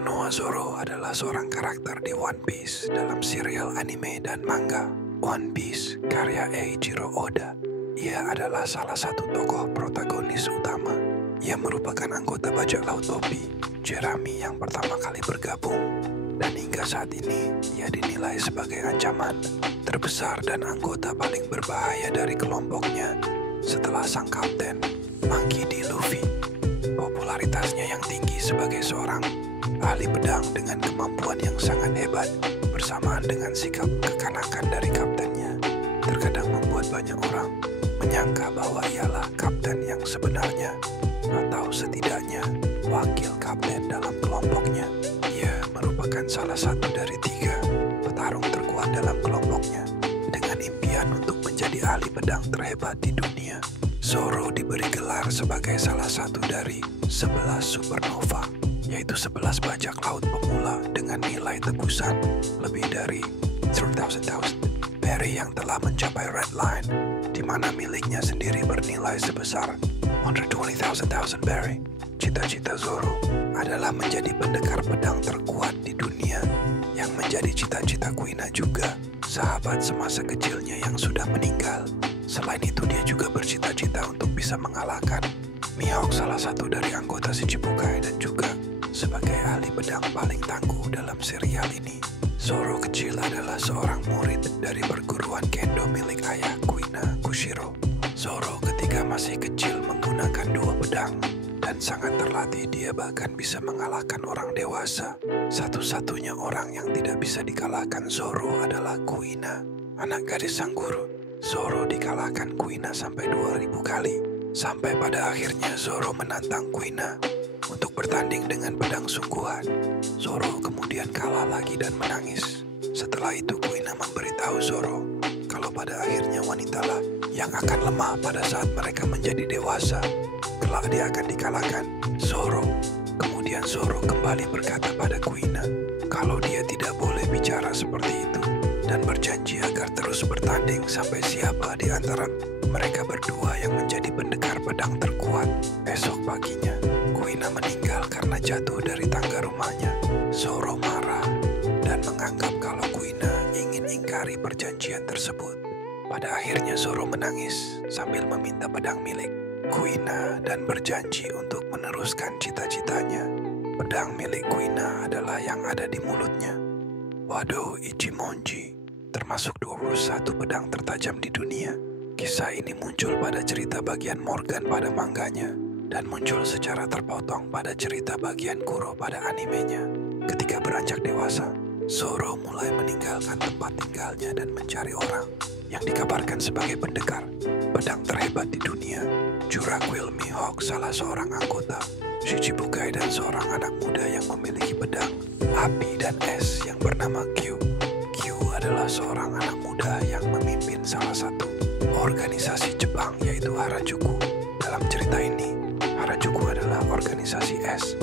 Roronoa Zoro adalah seorang karakter di One Piece dalam serial anime dan manga One Piece karya Eiichiro Oda. Ia adalah salah satu tokoh protagonis utama. Ia merupakan anggota bajak laut topi, Jeremy yang pertama kali bergabung. Dan hingga saat ini, ia dinilai sebagai ancaman terbesar dan anggota paling berbahaya dari kelompoknya setelah sang kapten, Monkey D. Luffy. Popularitasnya yang tinggi sebagai seorang ahli pedang dengan kemampuan yang sangat hebat bersamaan dengan sikap kekanakan dari kaptennya terkadang membuat banyak orang menyangka bahwa ialah kapten yang sebenarnya atau setidaknya wakil kapten dalam kelompoknya. Ia merupakan salah satu dari 3 petarung terkuat dalam kelompoknya dengan impian untuk menjadi ahli pedang terhebat di dunia. Zoro diberi gelar sebagai salah satu dari 11 supernova, yaitu 11 bajak laut pemula dengan nilai tebusan lebih dari 3,000 berry yang telah mencapai red line, di mana miliknya sendiri bernilai sebesar 120,000 berry. Cita-cita Zoro adalah menjadi pendekar pedang terkuat di dunia, yang menjadi cita-cita Kuina juga, sahabat semasa kecilnya yang sudah meninggal. Selain itu, dia juga bercita-cita untuk bisa mengalahkan Mihawk, salah satu dari anggota Shichibukai, dan juga sebagai ahli pedang paling tangguh dalam serial ini. Zoro kecil adalah seorang murid dari perguruan kendo milik ayah Kuina, Kushiro. Zoro ketika masih kecil menggunakan 2 pedang dan sangat terlatih. Dia bahkan bisa mengalahkan orang dewasa. Satu-satunya orang yang tidak bisa dikalahkan Zoro adalah Kuina, anak gadis sang guru. Zoro dikalahkan Kuina sampai 2000 kali, sampai pada akhirnya Zoro menantang Kuina untuk bertanding dengan pedang sungguhan. Zoro kemudian kalah lagi dan menangis. Setelah itu Kuina memberitahu Zoro kalau pada akhirnya wanitalah yang akan lemah pada saat mereka menjadi dewasa. Kelak dia akan dikalahkan Zoro. Kemudian Zoro kembali berkata pada Kuina kalau dia tidak boleh bicara seperti itu dan berjanji agar terus bertanding sampai siapa di antara mereka berdua yang menjadi pendekar pedang terkuat. Esok paginya, Kuina meninggal karena jatuh dari tangga rumahnya. Zoro marah dan menganggap kalau Kuina ingin ingkari perjanjian tersebut. Pada akhirnya Zoro menangis sambil meminta pedang milik Kuina dan berjanji untuk meneruskan cita-citanya. Pedang milik Kuina adalah yang ada di mulutnya, Wado Ichimonji, termasuk 21 pedang tertajam di dunia. Kisah ini muncul pada cerita bagian Morgan pada manganya dan muncul secara terpotong pada cerita bagian Kuro pada animenya. Ketika beranjak dewasa, Zoro mulai meninggalkan tempat tinggalnya dan mencari orang yang dikabarkan sebagai pendekar pedang terhebat di dunia. Juraquil Mihawk, salah seorang anggota Shichibukai dan seorang anak muda yang memiliki pedang api dan es yang bernama Q. Q adalah seorang anak muda yang memimpin salah satu organisasi Jepang yaitu Harajuku. Dalam cerita ini, Harajuku adalah organisasi es